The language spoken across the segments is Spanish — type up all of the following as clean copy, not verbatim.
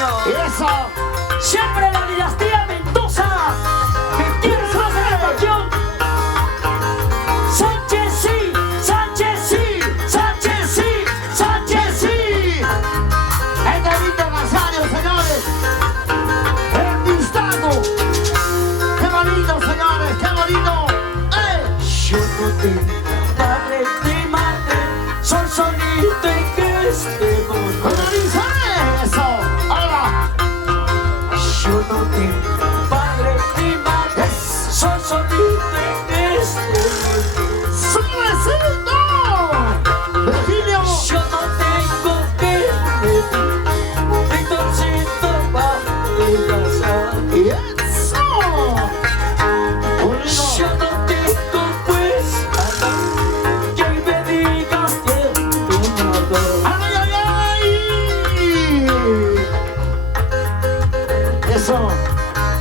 señor. Eso. Siempre la dinastía Mendoza. ¿Me quieres más en la canción? Sánchez sí, Sánchez sí, Sánchez sí, Sánchez sí. El David Nazario, señores. El Gustavo. Qué bonito, señores, qué bonito. Yo no tengo padre ni madre, soy solito y crezco. ¿Cómo dice eso? Ahora. Yo no tengo padre ni madre, soy solito y crezco. ¡Suavecito! Virgilio. Yo no tengo que pedir, Víctorcito va a casar. Y eso. Yo no tengo pues nada que me diga que nada. ¡Ay, ay, ay! Eso.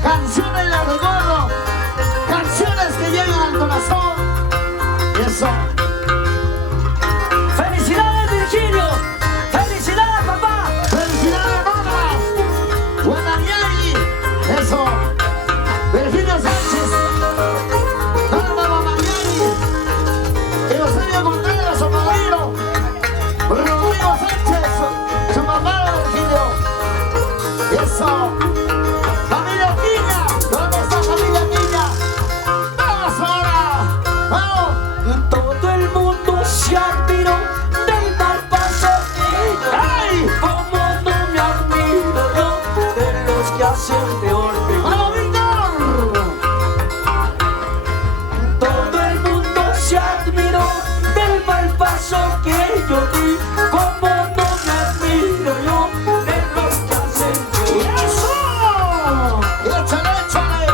Canciones de recuerdo. Canciones que llegan al corazón. Eso. ¡Felicidades, Virgilio! ¡Felicidades, papá! ¡Felicidades, mamá! ¡Guadalajara! Eso. Virgilio Sánchez. Norma Guadalajara. Eusebio Contreras, su padrino. Rodrigo Sánchez, su mamá, Virgilio. Eso. Familia Quiña. ¿Dónde está familia Quiña? ¡Vamos ahora! ¡Vamos! Todo el mundo se admiró del mal paso que yo. ¡Ay! Como no me admiro yo de los que hacen peor que yo. ¡Vamos, Víctor! Todo el mundo se admiró del mal paso que yo di. Como no me admiro yo de los que hacen peor. ¡Eso! ¡Échale, échale!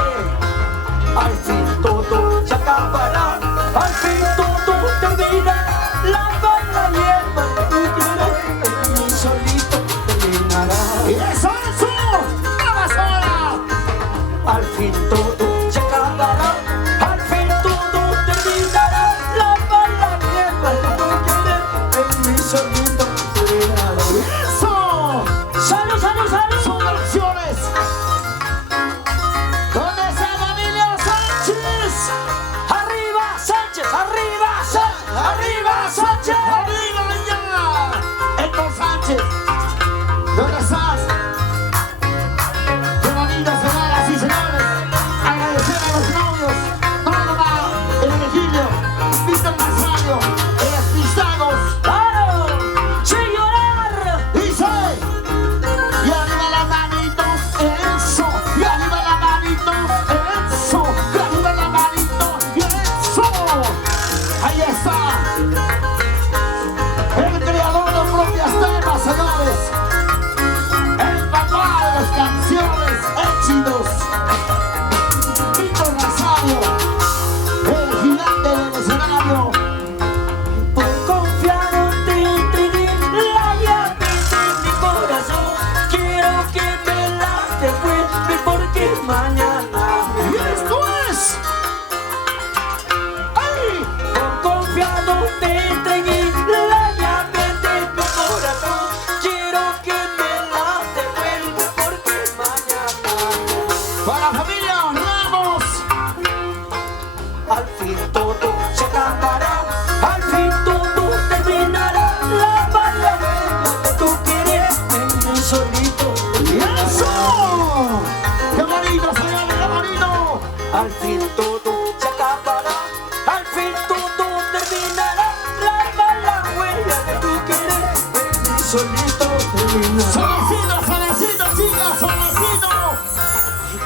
Al fin todo se acabará, al fin todo terminará. La bala hierba que tú quieres, en mí solito terminará. ¡Eso, eso! ¡Vamos ahora! Al fin todo se acabará, al fin todo terminará. La bala hierba que tú quieres, en mí solito terminará. ¡Eso! ¡Salud, salud, salud! Son acciones. ¿Dónde está familia Sánchez? ¡Arriba Sánchez! ¡Arriba Sánchez! ¡Arriba Sánchez! ¡Arriba ya! Héctor Sánchez. ¿Dónde estás? Qué bonito, señoras y señores. Agradecer a los novios. Norma, el Virgilio, Víctor Nazario, Pistagos. ¡Claro! ¡Sin llorar! Dice, y arriba las manitos, eso, y arriba las manitos, eso, y arriba las manitos, eso. Ahí está, el creador de propias temas, señores, el papá de las canciones, éxitos, Víctor Nazario, el gigante del escenario. Por confiado te entregué la llave de mi corazón. Quiero que me la devuelve porque mañana me Y voy. esto es, ¡ay! Por confiado te entregué la llave de mi corazón. Quiero que me la devuelve porque mañana me voy. Para la familia Ramos. Al fin todo se acabará, al fin todo terminará. La bala que tú quieres en mí solito. ¡Y eso! ¡Qué bonito, señores, qué bonito! Al fin todo se acabará, al fin todo terminará. La bala huella que tú quieres en mí solito terminará. ¡Solecito, solecito, chicas, solecito!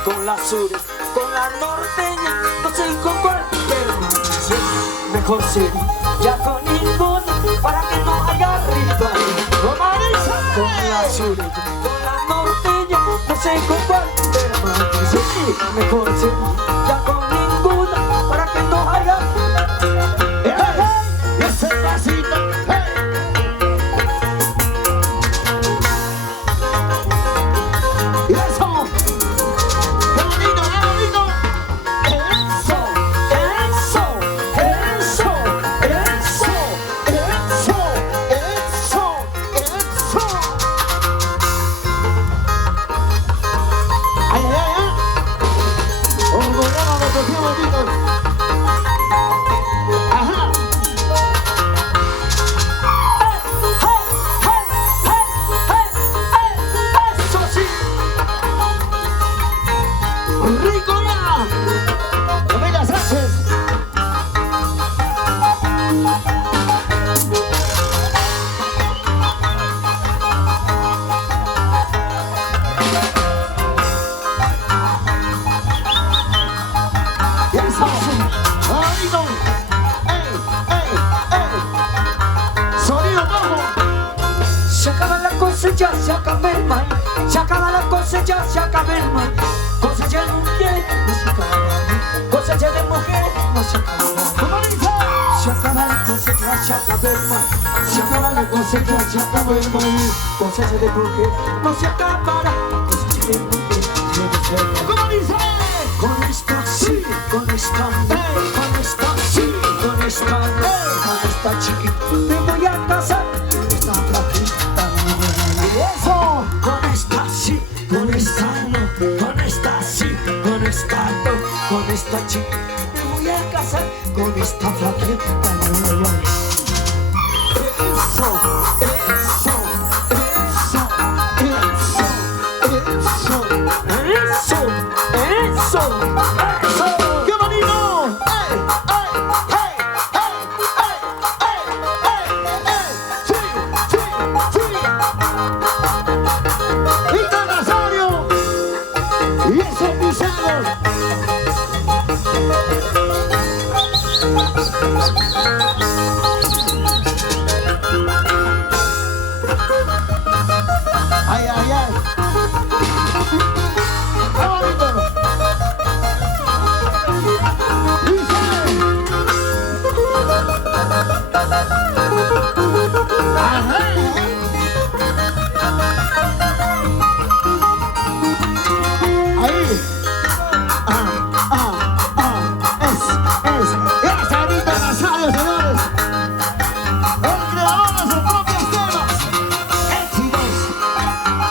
Con la sur, con la norteña, no sé con cuál permanecer. Mejor ser ya con ninguna para que no haya rival. ¡Como dice! Con la sur, con la norteña, no sé con cuál permanecer. Mejor ser ya con ninguna para que no haya ¡Hey! ¡Ese pasito! ¡Hey! ¡Y eso! ¡Qué bonito, qué bonito! eso, eso, eso, eso, ¡Eso! ¡Eso! ¡Eso! cosecha, se acaba el maíz. Se acaba la cosecha, se acaba el maíz. Cosecha de mujeres, no se acaba el maíz. Cosecha de mujeres, no se acaba el maíz. ¿Cómo dice? Se acaba la cosecha, se acaba el maíz. Se acaba la cosecha, se acaba el maíz. Cosecha de mujeres, no se acabará. Cosecha de mujeres, no se acabará. ¿Cómo dice? Con esta sí, con esta no, con esta sí, con esta no, con esta chiquita me voy a casar, con esta flaquita me voy a ir. Eso. Con esta sí, con esta no, con esta sí, con esta no, con esta chiquita me voy a casar, con esta flaquita me voy a ir. Eso, eso, eso, eso, eso, eso, eso. ¡Qué bonito! ¡Ey! ¡Ey! ¡Ey! ¡Ey! ¡Ey! ¡Ey! ¡Sí! ¡Sí! ¡Sí! ¡Víctor Nazario! ¡Y esos pisados! ¡Ay, ay, ay! ¡Qué bonito! Ahí. Es Anita Nazario, señores. El creador de sus propios temas. Éxitos.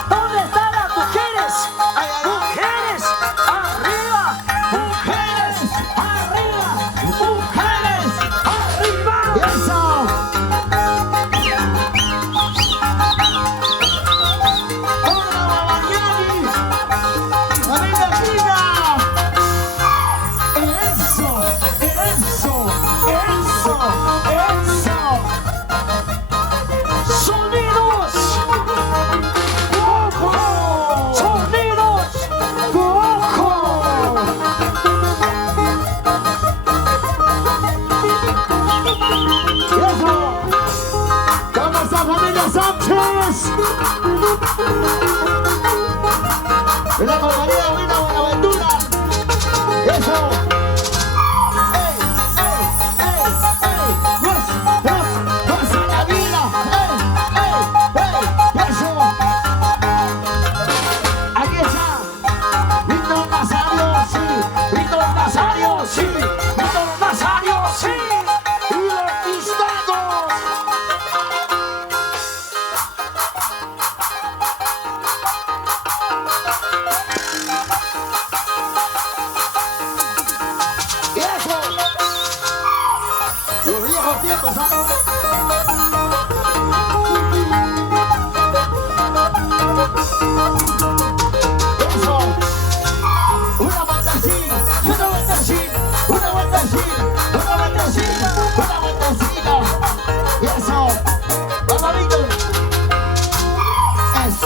¿Dónde están las mujeres? Ay, ay, ay. ¡Mujeres! ¡Arriba! ¡Mujeres! ¡Arriba! ¡Mujeres! ¡Arriba! Eso. Hola, Babañani. Amiga Tina. Eso, eso, eso, eso. ¡Sonidos! ¡Ojo! ¡Sonidos! ¡Ojo! Eso. ¿Cómo está familia Sánchez? En la compañía de Buena Buenaventura. Eso. ¡Ey! ¡Ey! ¡Ey! ¡Ey! ¡Pasa la vida! ¡Ey! ¡Ey! ¡Ey! ¡Eso! Aquí está. Víctor Nazario, sí. ¡Víctor Nazario, sí! ¡Víctor Nazario, sí! Y los pistados. Y eso. Los viejos tiempos, Eso. Una vueltecita, una vueltecita, una vueltecita, una vueltecita, una vueltecita. Y eso. Vamos, Víctor. Es.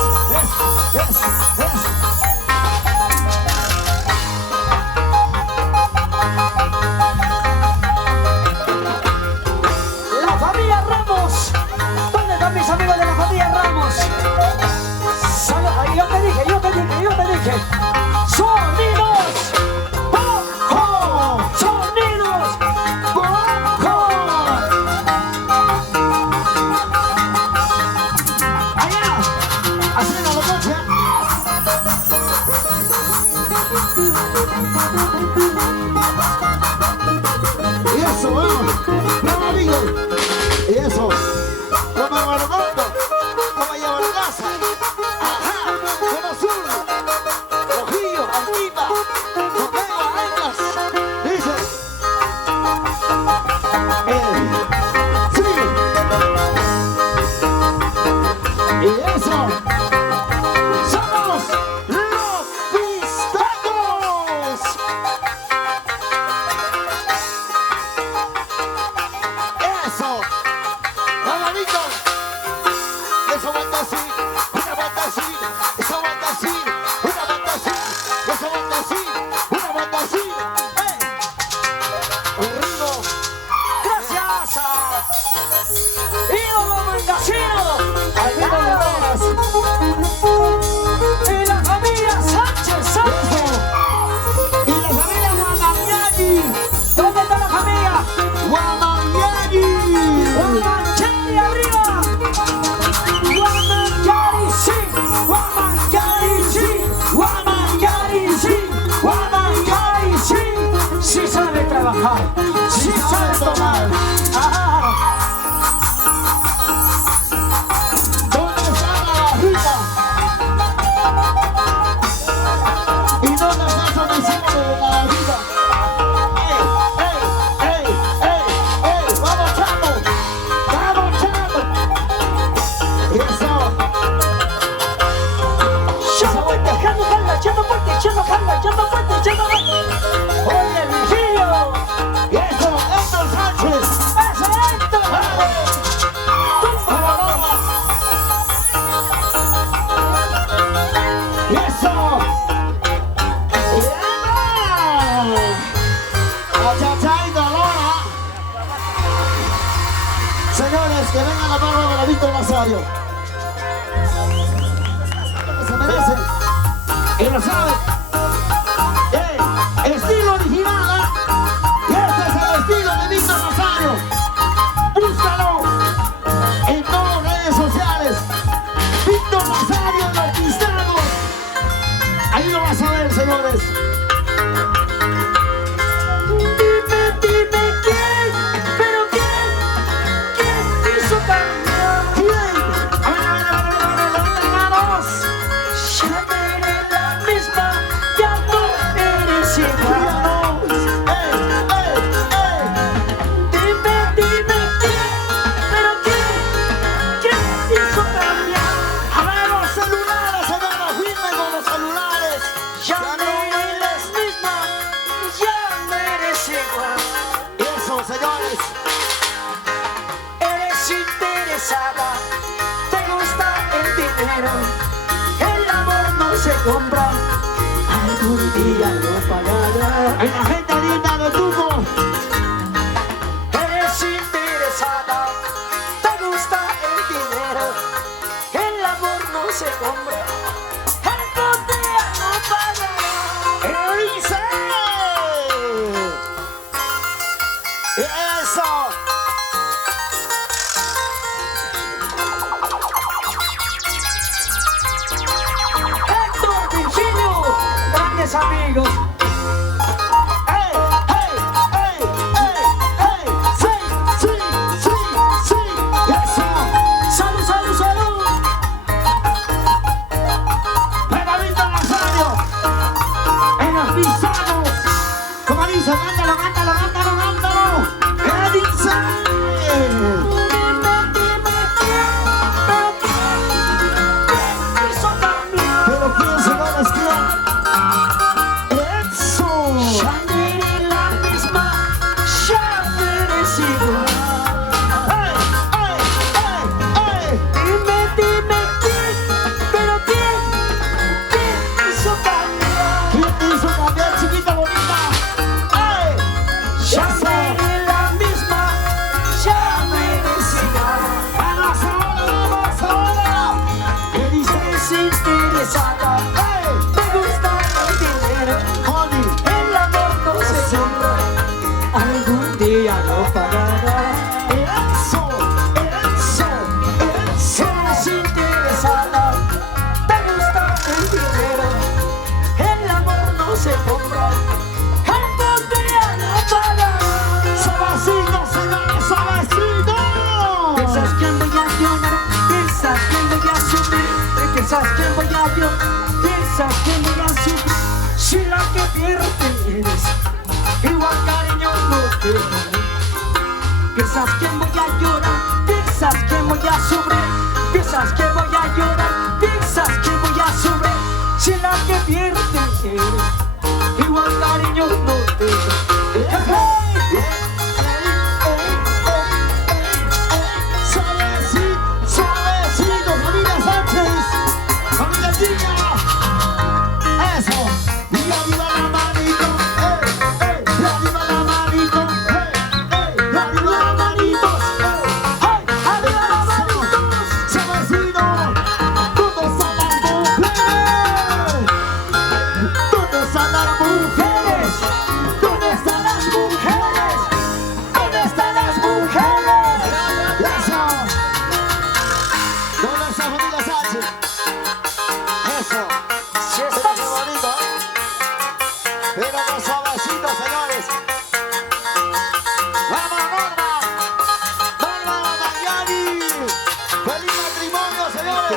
¡La familia Ramos! ¿Dónde están mis amigos de la familia Ramos? Ay, yo te dije. ¡Sonidos! ¡Ojo! ¡Sonidos! ¡Ojo! Allá. Así en la noche. Y eso, vamos. Vamos, amigo. Y eso. Vamos a Guanajuato. Vamos a llevar a casa. Ajá. Con azul. Rojillo. Antipa. Romeo. Anclas. Dice. Sí. Y eso. Si sabe trabajar, si sabe tomar. ¿Dónde está la bajita? ¿Y dónde está ese vecino de la bajita? ¡Ey! ¡Vamos, chamo! ¡Vamos, chamo! Eso. Llama fuerte, llama fuerte, llama fuerte, llama fuerte, llama fuerte, llama fuerte. Oye, Virgilio. Y eso, Héctor Sánchez. ¡Eso, Héctor! Y eso. Achachá y Dolora. Señores, que vengan la mano de la Víctor Nazario. Se merecen. Y lo saben. Estilo original, ¿eh? Y este es el estilo de Víctor Nazario. Búscalo en todas las redes sociales. Víctor Nazario en los pistados. Ahí lo vas a ver, señores. Dime quién, pero quién hizo cambiar. ¿Quién? A ver, vamos. Ya no eres la misma, ya no eres igual. Dime quién, pero quién hizo cambiar. A ver los celulares, señores. Firmen con los celulares. Ya no eres misma, ya no eres igual. Eso, señores. Eres interesada, te gusta el dinero. El amor no se compra, algún día lo pagará. En la gente linda de Tuco. Eres interesada, te gusta el dinero. El amor no se compra, algún día lo pagará. ¡Dice! ¡Eso! Héctor, Virgilio, grandes amigos. ¡Ey! ¡Sí! ¡Eso! Salud, salud, salud. ¡Venga, Víctor Nazario! ¡En los pisados! Como dice, cántalo! ¿Qué dice? Pero quién, señores, quién. ¡Eso! Ya no eres la misma, ya no eres igual. Dime quién, pero quién hizo cambiar. ¿Quién hizo cambiar, chiquita bonita? Ya no eres la misma, ya no eres igual. ¡Vamos ahora! ¿Qué dice? Eres interesada, te gusta el dinero. Honey, El amor no se compra, algún día lo pagará. eso. Eres interesada, te gusta el dinero. El amor no se compra, algún día lo pagará. Suavecito, señores, suavecito. Piensas que voy a llorar, piensas que voy a sufrir, piensas que voy a llorar, piensas que voy a sufrir. Si la que pierdes eres, igual cariño no te daré. Piensas que voy a llorar, piensas que voy a sufrir, piensas que voy a llorar, piensas que voy a sufrir. Si la que pierdes eres, igual cariño no te daré. Suavecito, familia Sánchez, familia Chica. Eso. Y arriba la manito, y arriba la manito, y arriba la manito. ¡Arriba las manitos! Suavecito, ¿dónde están las mujeres?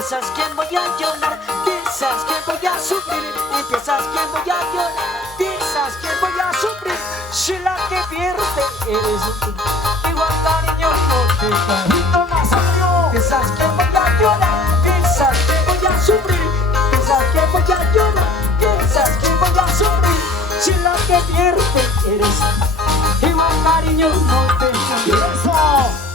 piensas que voy a llorar, piensas que voy a sufrir, y piensas que voy a llorar, piensas que voy a sufrir. Si la que pierde eres tú, igual cariño no te cariño más a piensas que voy a llorar, piensas que voy a sufrir, piensas que voy a llorar, piensas que voy a sufrir. Si la que pierde eres tú, igual cariño no te cariño.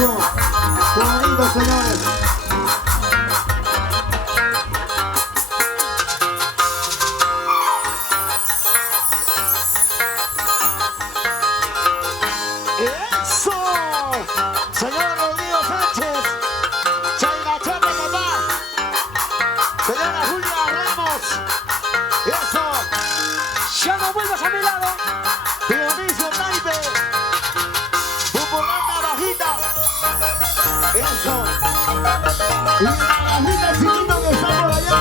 Eso, qué bonito, señores. Eso, señor Rodrigo Sánchez, Chayla Chapa, papá, señora Julia Ramos, eso, Ya no vuelvas a mi lado. Dionisio Taipe, Pupulanda Bajita, eso, y la bajita chiquito que está por allá.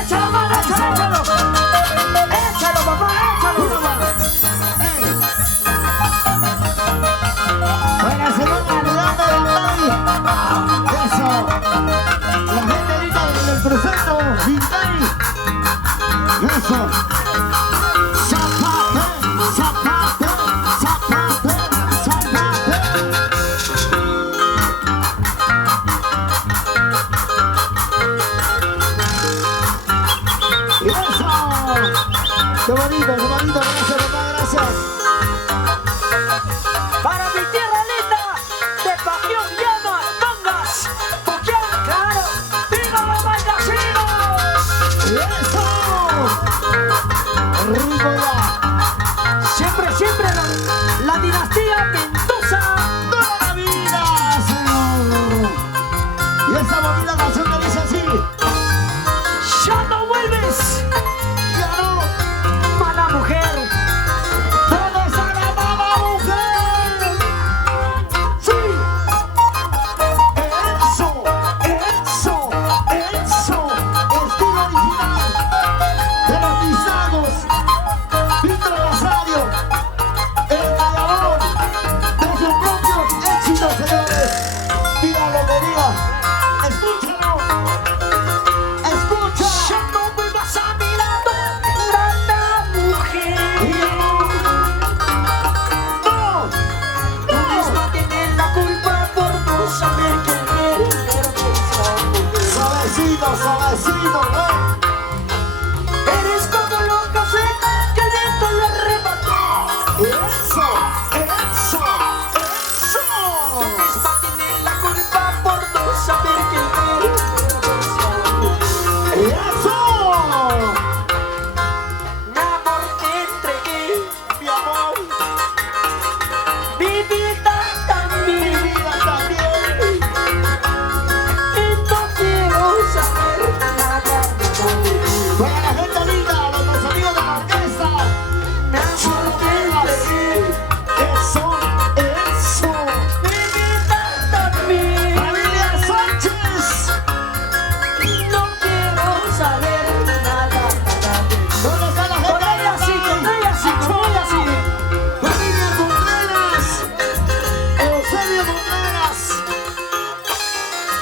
Échalo, mano, échalo. Échalo, papá, échalo. Una más. Para la señora Leandra Gambay, eso, la gente ahorita del proceso, Vintay, eso. Zapate, zapate, zapate, zapate.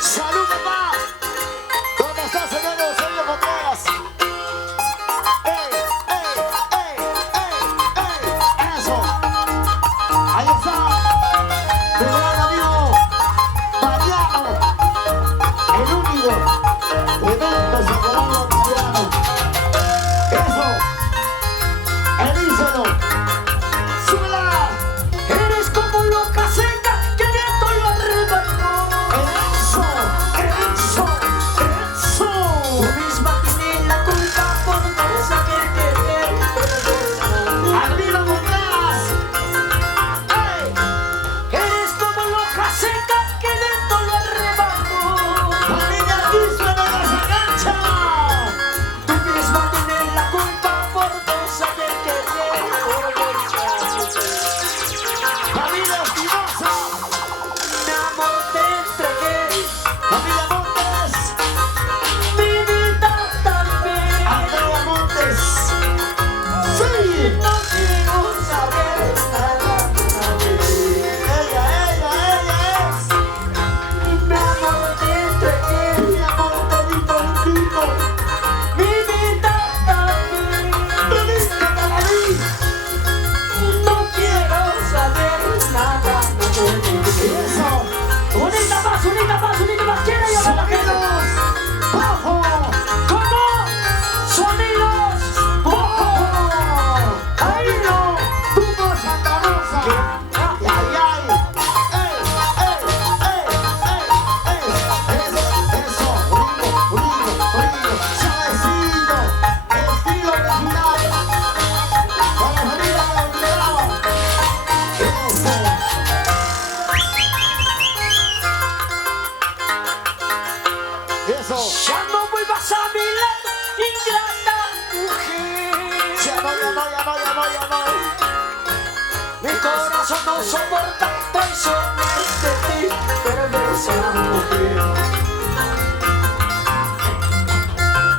¡Salud, papá! ¿Dónde está, señor Eusebio Contreras? ¡Ey, ey, ey, ey, ey! ¡Eso! Ahí está. Mi gran amigo Mariano. El único. Tremendo Zacorano Mariano. ¡Eso! ¡Elíselo! ¡Súbela! Eres como loca seca que el viento lo arrebató. ¡Eso! ¡Eso! ¡Eso! Tú misma tienes la culpa por no saber querer. ¡Arriba, Monteras! ¡Ey! Eres como loca seca que el viento lo arrebató. ¡Familia Disney de la cancha! Tú misma tienes la culpa por no saber querer. ¡Familia Espinosa! Mi amor te entregué, ¡Familia Montes! mi vida también. ¡Andrea Montes! ¡Sí! No quiero saber nada de ¡Ella es! mi amor te entregué, ¡Mi amor, te di toditito! mi vida también. ¡Te diste para mí! No quiero saber nada de ¡Y eso! Unita más, quiero yo la que ¡Sonidos! ¡Bajo! como sonidos. ¡Ahí no! ¡Tubo Santa Rosa! ¡Ay, ay, ay! ¡Eso! ¡Ritmo! ¡Suavecito! ¡Estilo original! ¡Con la familia de Obligado! ¡Eso! Ya no vuelvas a mi lado, ingrata mujer. ¡Ya no! Mi corazón no soporta traiciones de ti, perversa mujer.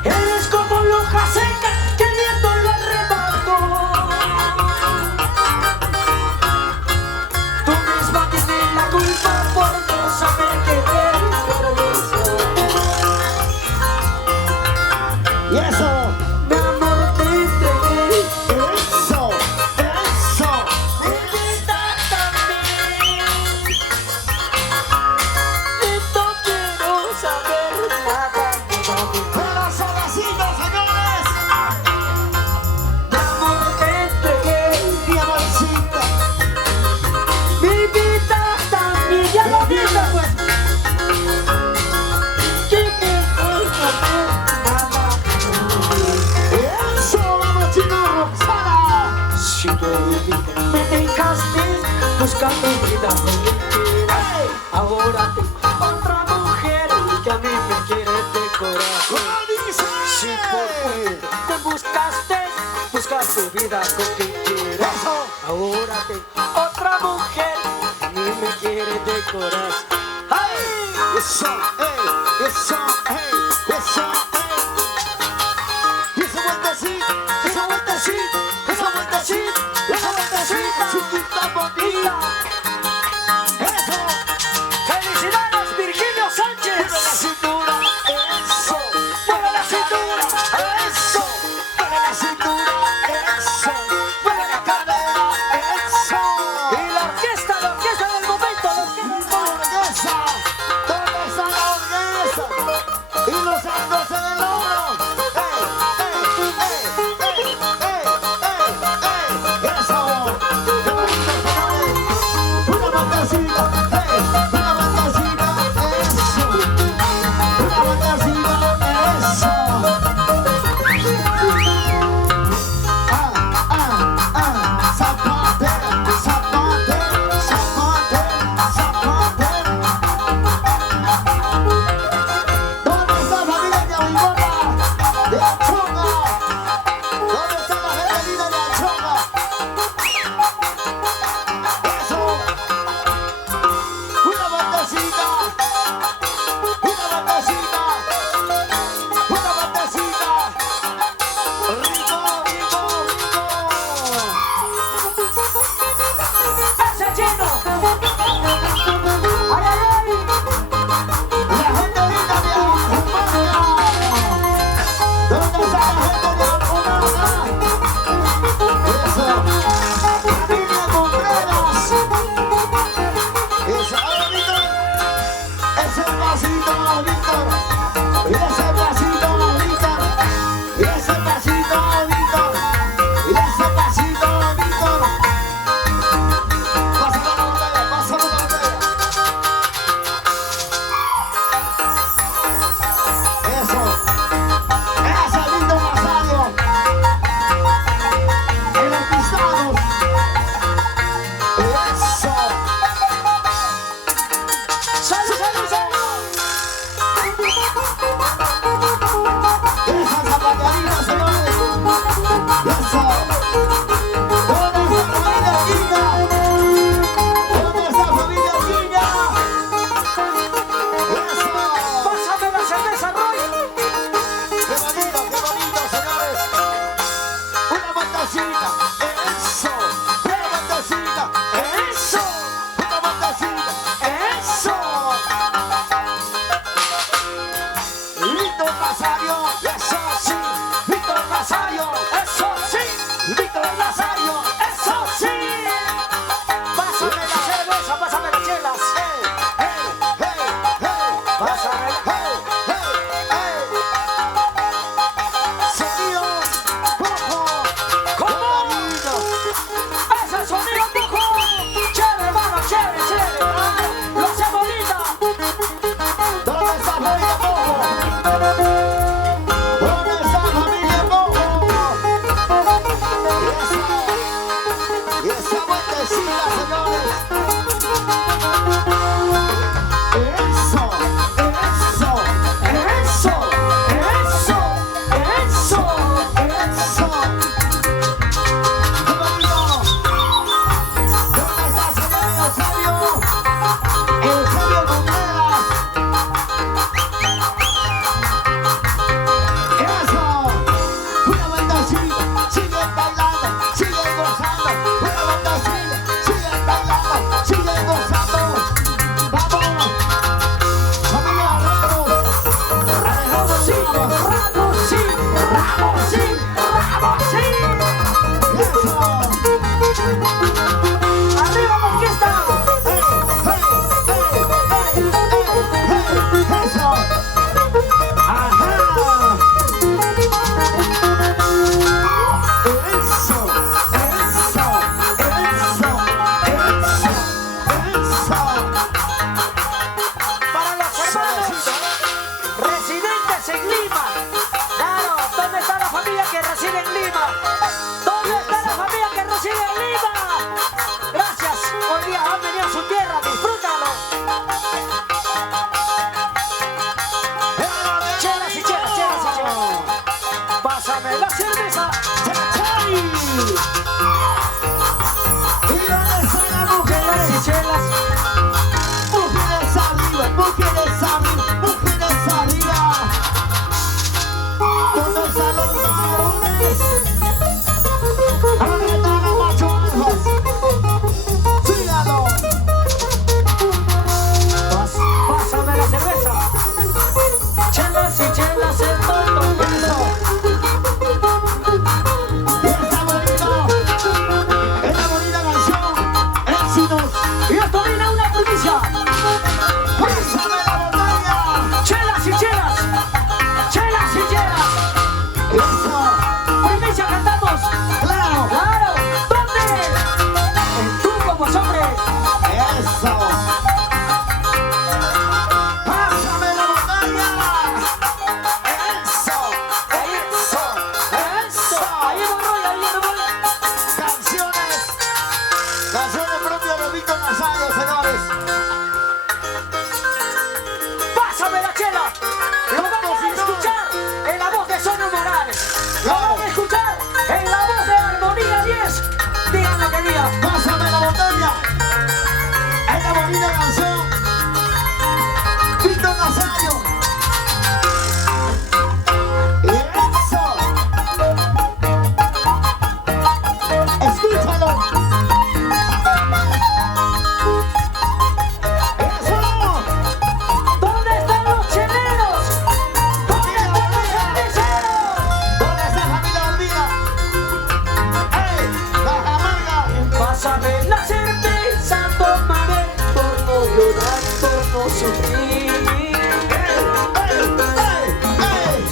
Eres como loja seca que el viento lo arrebató. Tú misma tienes la culpa por no saber querer, perversa. ¡Y eso! Mi amor te entregué, ¡Eso! mi vida también. Y no quiero saber nada de ti. ¡Pero suavecito, señores! Mi amor te entregué, ¡Mi amorcito! mi vida también. Ya lo viste, pues. Que quiero saber nada de ¡Eso! ¡Vamos, chino Roxana! ti. Si tú me dejaste buscando vida contigo, ahora tengo otra mujer que a mí me quiere de corazón. ¿Cómo dice? Si por te buscas tu vida con quien quieras. ¡Eso! Ahora tengo otra mujer que a mí me quiere de corazón. ¡Ay! ¡Eso! ¡Ey! ¡Eso! ¡Ey! ¡Eso! ¡Ey! ¡Y esa vueltecita! ¡Esa vueltecita! ¡Esa vueltecita! ¡Esa vueltecita! ¡Chiquita bonita! ¡Eso! ¡Felicidades, Virgilio ¡Mueve la Sánchez! cintura! ¡Eso! ¡Mueve la cintura! ¡Eso! ¡Mueve la cintura! ¡Eso! ¡Mueve la cadera! ¡Eso! Y la orquesta del momento, la orquesta del momento. ¡Orquesta! ¿Dónde está la orquesta? Y los santos en el hombro. ¡Ey! ¡Ey! ¡Ey! ¡Ey! ¡Ey!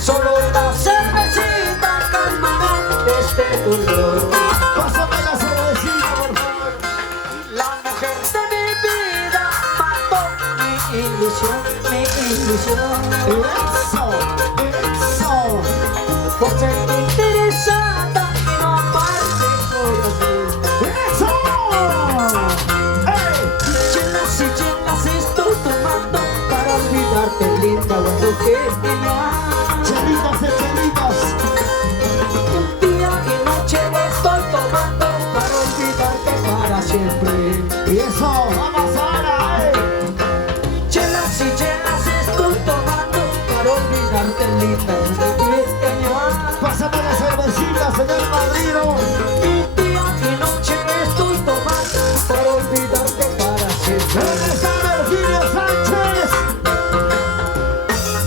Solo la cervecita calmará este dolor. Pásame la cervecita, por favor. La mujer de mi vida mató mi ilusión, mi ilusión. Eso, eso. Por ser interesada y no amarte corazón. Eso. Chelas y chelas estoy tomando para olvidarte, linda mujer mía. Chelitas de chelitas. Un día y noche estoy tomando para olvidarte para siempre. Y eso, vamos ahora, Chelas y chelas estoy tomando para olvidarte, linda mujer mía. Pásame la cervecita, señor padrino. Un día y noche estoy tomando para olvidarte para siempre. ¿Dónde está Virgilio Sánchez?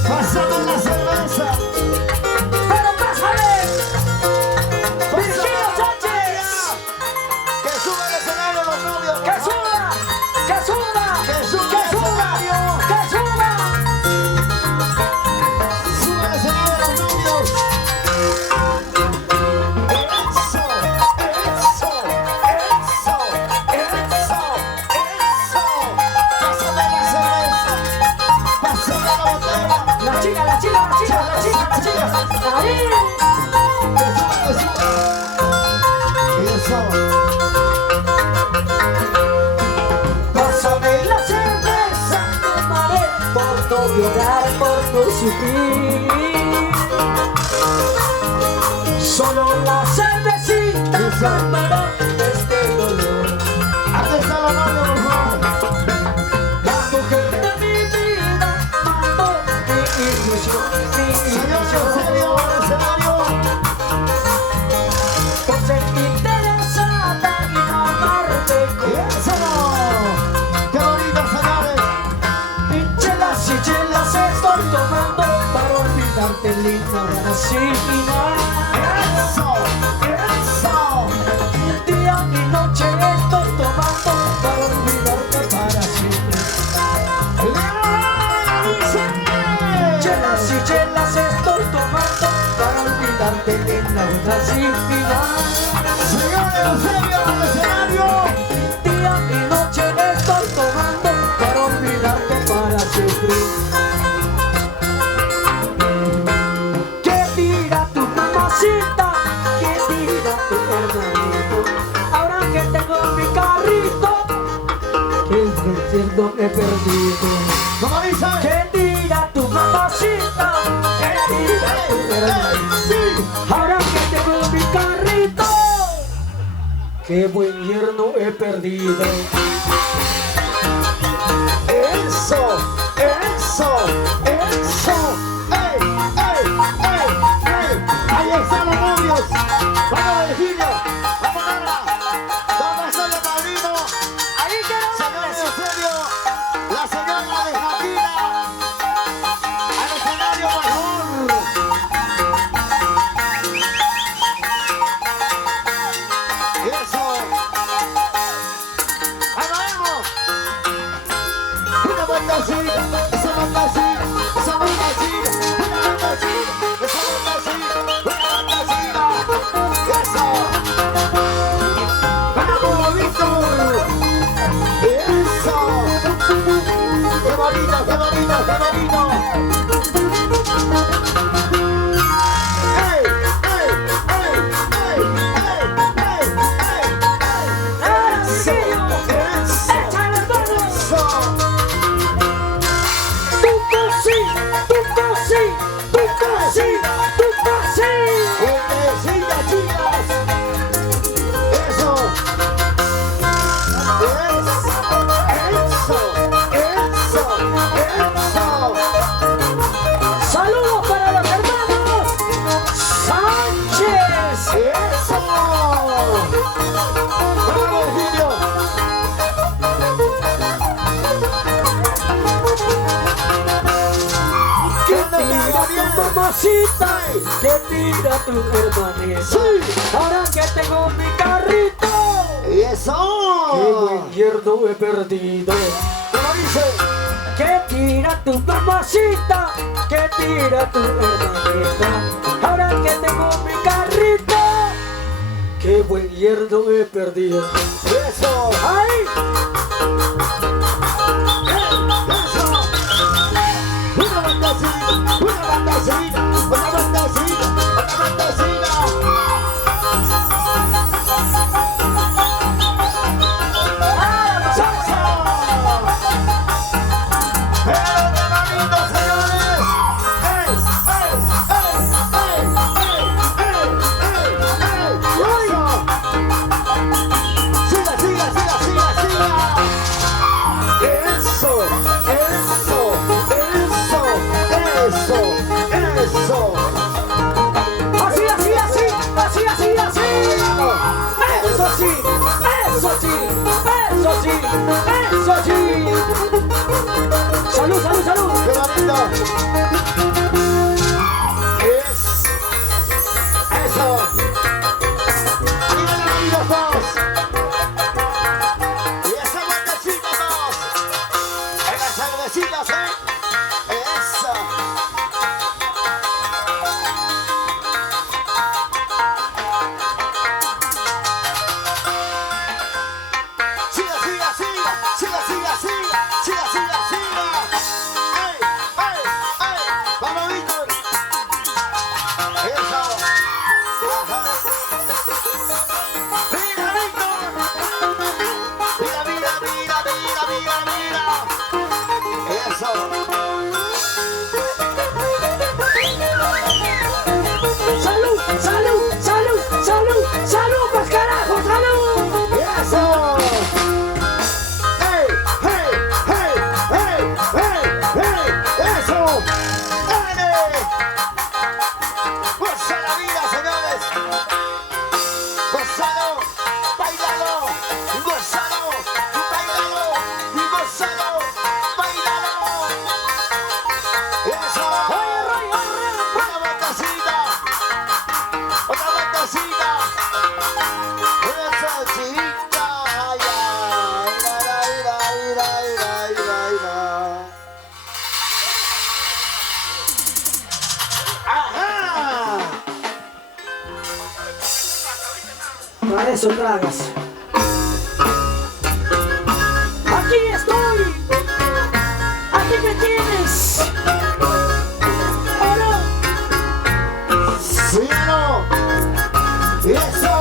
Pásame la cerveza. ¡Pero pásale! ¡Virgilio Sánchez! Que suba el escenario los novios. ¡Que suba! ¡Que suba! Que suba ¡Que el suba! escenario. ¡Que suba! Suba el escenario los novios. Eso, eso, eso, eso, eso. Pásame la cerveza. Pásame la botella. La chica, la chica, la chica, la chica, la chica. ¡Ahí! Que suba, que suba. Eso. Pásame la cerveza, tomaré por no llorar, por no sufrir. Solo la cervecita calmará este dolor. ¿Dónde está la novia, por favor? La mujer de mi vida mató mi ilusión, mi Señor, en serio, ilusión. el escenario. Por ser interesada y no amarte con ¡Eso! ¡Qué bonito, señores! chelas y chelas estoy tomando para olvidarte, linda Brasilina. ¡Eso! ¡Eso! Día y noche estoy tomando para olvidarte para siempre. Chelas y chelas estoy tomando para olvidarte, linda Brasilina. Señores, en serio, el escenario. Día y noche estoy tomando para olvidarte para siempre. ¿Qué dirá tu mamacita? ¿Qué dirá tu hermanito? Ahora que tengo mi carrito, que el concierto he perdido. ¿Cómo dice? ¿Qué dirá tu mamacita? ¿Qué dirá tu hermanito? ¡Sí! Ahora que tengo mi carrito, qué buen yerno he perdido. ¡Eso! ¡Eso! ¡Eso! ¡Ey! ¡Ey! ¡Ey! ¡Ey! ¡Ahí están los novios! ¡Vamos, Virgilio! ¡Vamos, Nana! ¿Dónde está el padrino? Ahí quedó. Señores, en serio, la señora Alejandrina. Al escenario, por favor. Eso. ¡Vamos! Una vuelta así, esa vuelta así, esa vuelta así, una vuelta así, esa vuelta así, una vuelta así. Eso. ¡Vamos, Víctor! ¡Eso! ¡Qué bonito, qué bonito, qué bonito! ¡Ey! ¡Ey! ¡Ey! ¡Ey! ¡Ey! ¡Ey! ¡Ey! ¡Eso! Échale todo. ¡Eso! Tú cosí, tú cosí, tú cosí, tú cosí. ¡Fuertecita, chicas! ¡Eso! ¡Eso! ¡Eso! ¡Eso! Saludos para los hermanos Sánchez. ¡Eso! ¡Vamos, Virgilio! ¿Qué ¿Dónde está tira Gabriel? tu mamacita? ¿Qué tira tu hermanita? ¡Sí! Ahora que tengo mi carrito, ¡Eso! qué buen yerno he perdido. ¿Cómo dice? que tira tu mamacita, que tira tu hermanita. Ahora que tengo mi carrito, qué buen hierro he perdido. Eso. ¡Ay! Eso. Una bandecita, una bandecita, una bandecita, una bandecita. ¡Eso sí! ¡Salud, salud, salud! ¡Qué bonito! ¡Eso! ¡Díganle los dos! ¡Y esa bandecita dos! ¡En las cervecitas, ¡Eso! ¡Salud, salud, salud, salud! ¡Salud, pues carajo, salud! ¡Eso! ¡Hey, hey, hey, hey, hey, hey! ¡Eso! ¡Dale! ¡Goza la vida, señores! ¡Gózalo! ¡Bailalo! ¡Gózalo! ¡Bailalo! ¡Gózalo! ¡Bailalo! ¡Eso! ¡Una vueltecita! ¡Otra vueltecita! ¡Eso, chiquita! ¡Ay, ay! ¡Ajá! Para eso tragas. Aquí estoy. Aquí me tienes. ¿O no? ¡Sí o no! ¡Eso!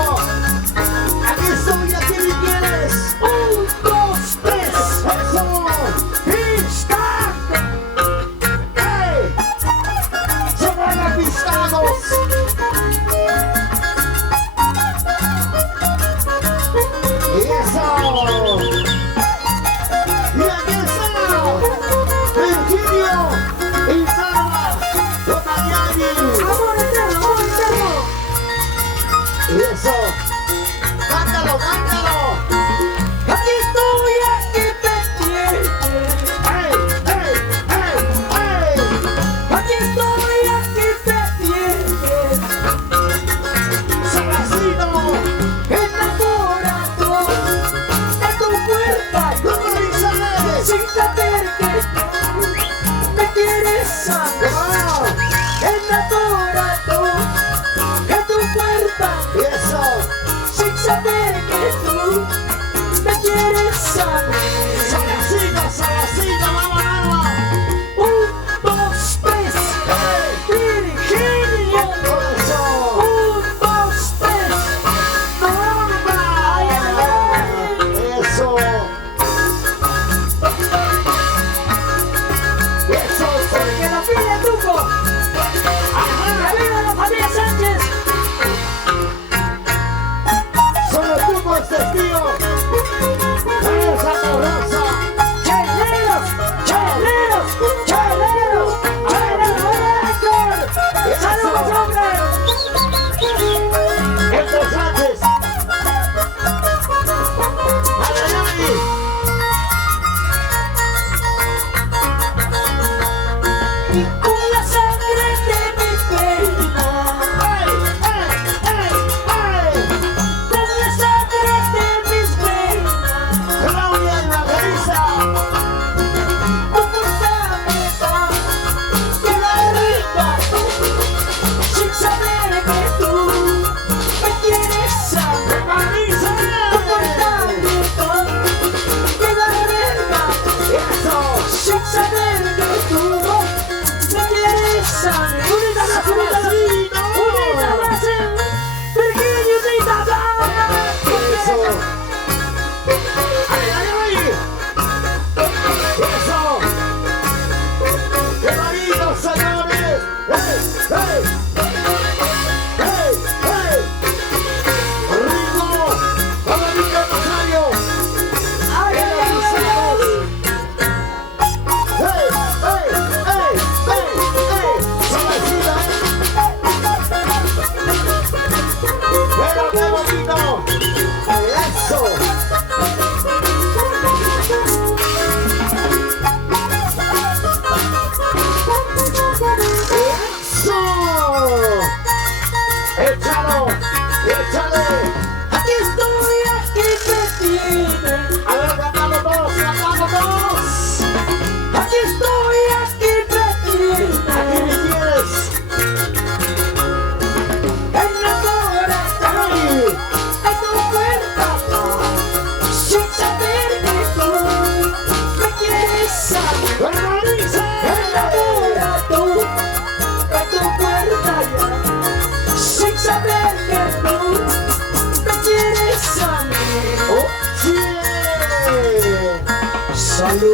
¡Aquí estoy! ¡Aquí me tienes! 1, 2, 3. ¡Eso! ¡Pista! ¡Hey! ¡Somos los pistados! ¡Eso! ¡Y aquí está! ¡Virgilio! ¡Y Carla! ¡Otaniani! ¡Amor eterno, amor eterno! ¡Eso! ¡Cántalo, cántalo! Aquí estoy, aquí me tienes. ¡Hey, hey, hey, hey! Aquí estoy, aquí me tienes. ¡Salacito! Enamorado de tu cuerpo, ¡Cómo dices! sin saber que tú me quieres a mí. ¡Ah! Enamorado de tu cuerpo, ¡Eso! sin saber que tú me quieres a mí. ¡Salacito, salacito! ¡Vamos, vamos! 1, 2, 3. Virgilio. ¡Eso! 1, 2, 3. Norma. Ay, ay, ay. ¡Eso! ¡Eso! Que lo pide truco. ¡Que viva la familia Sánchez! ¡Son los grupos testigos! ¡Esa corrosa! ¡Cheleros! ¡Cheleros! ¡Cheleros! ¡Cheleros! ¡Saludos, hombre! ¡Héctor Sánchez! ¡Adelante! Y con la sangre de mi pena, ¡Ay, ay, ay, ay! con la sangre de mis venas, ¡Claudia y Margarita! como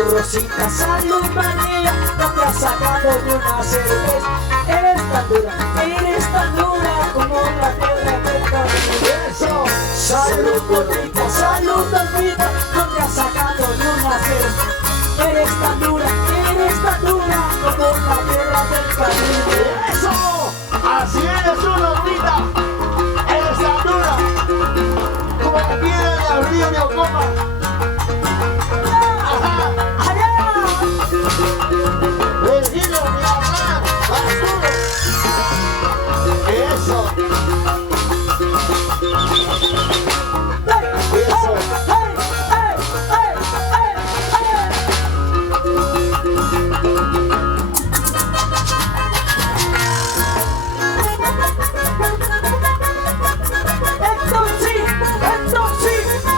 Salud Rosita, salud María, no te has sacado de una cerveza. Eres tan dura como la piedra del camino. Eso. Salud Gordita, salud Dolfita, no te has sacado de una cerveza. Eres tan dura como la piedra del camino. Eso. Así eres tú, Lolita. Eres tan dura como la piedra del río de Ocopa. Virgilio, mi amor, más duro. Eso. Eso.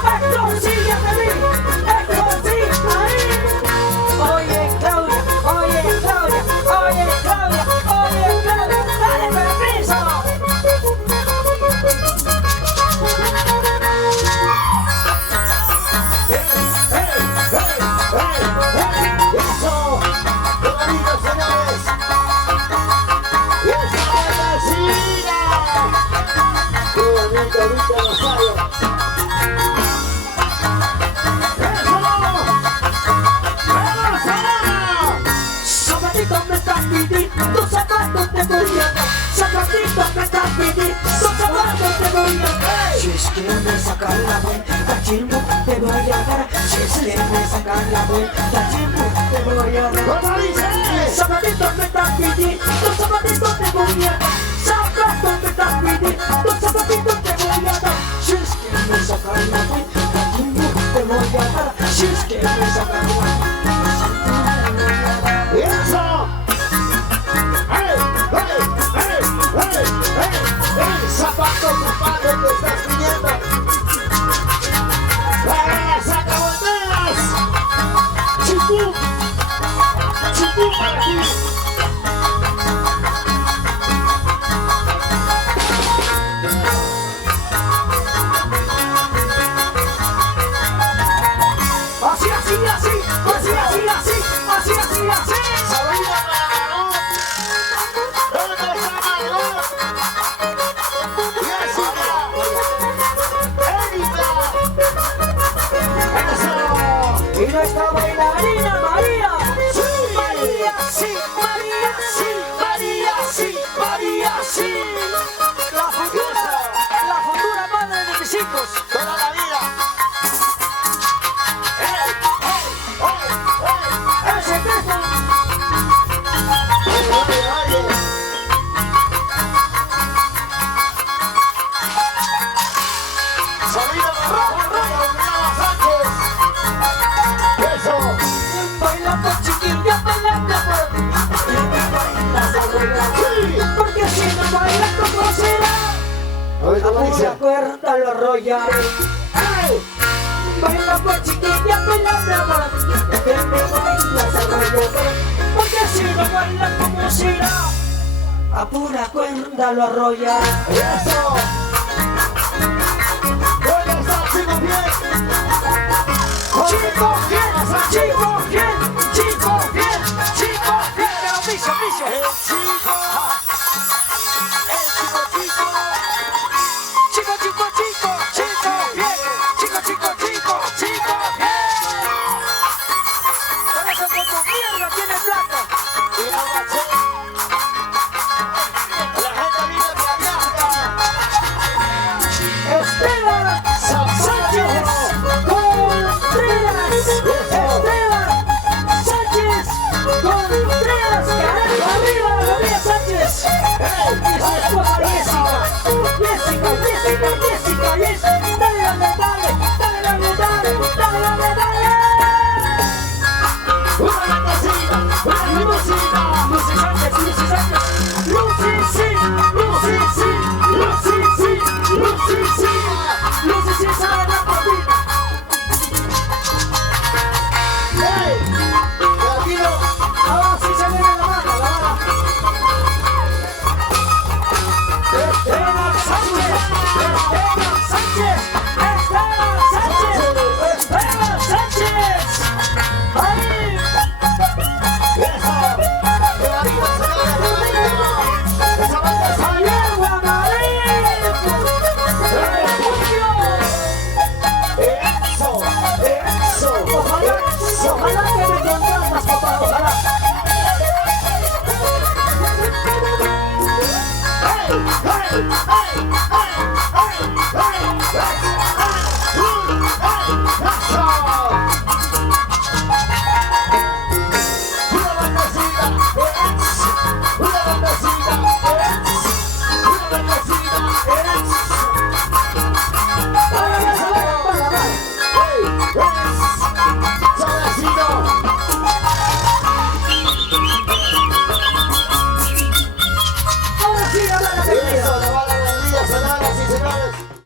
Héctor, sí, ya te vi. Héctor, sí, ahí. Oye, Claudia, dale permiso. Eso. Bienvenidos, señores. Y esa vecina. Qué bonito, Víctor Rosario. Zapatito me estás pidiendo, tus zapatos te voy a dar. Zapatito me estás pidiendo, tus zapatos te voy a dar. Si es que me sacan la vuelta, chimbo, te voy a dar. Si es que me sacan la vuelta, chimbo, te voy a dar. ¿Cómo dice? Zapatito me estás pidiendo, tus zapatitos te voy a dar. Zapatos me estás pidiendo, tus zapatitos te voy a dar. Si es que me sacan la vuelta, chimbo, te voy a dar. Si es que me sacan la vuelta. ¡Eso! ¡Hey! ¡Zapato, compadre, que estás pidiendo! ¡Saca banderas! ¡Chipú para ti! Así. ¡Sabrina Maragón! ¿Dónde está Maragón? ¡Jessica! ¡Erika! ¡Eso! Y nuestra bailarina María. ¡Sí! María, sí. La futura madre de mis hijos. ¡Toda la vida! Ese Cristo. ¡Oye! ¡Sabrina Maragón! ¡Sánchez! ¡Eso! Baila por chiquilla, baila mi amor. Bailas a bailar. ¡Sí! Porque si no bailas, ¿cómo será? Ahorita lo A dice. pura cuerda lo arrollaré. ¡Hey! Baila por chiquilla, baila mi amor. Que me bailas a bailar. Porque si no bailas, ¿cómo será? A pura cuerda lo arrollaré. ¡Eso! ¿Dónde está Chico Bien? Chico bien, pero piso. El chico. Chico bien. Por eso como mierda tiene plata. Y agaché. La gente viene de Alaska. Esteban Sánchez Contreras. Esteban Sánchez Contreras. Carajo, arriba, María Sánchez. Y su esposa Jessica.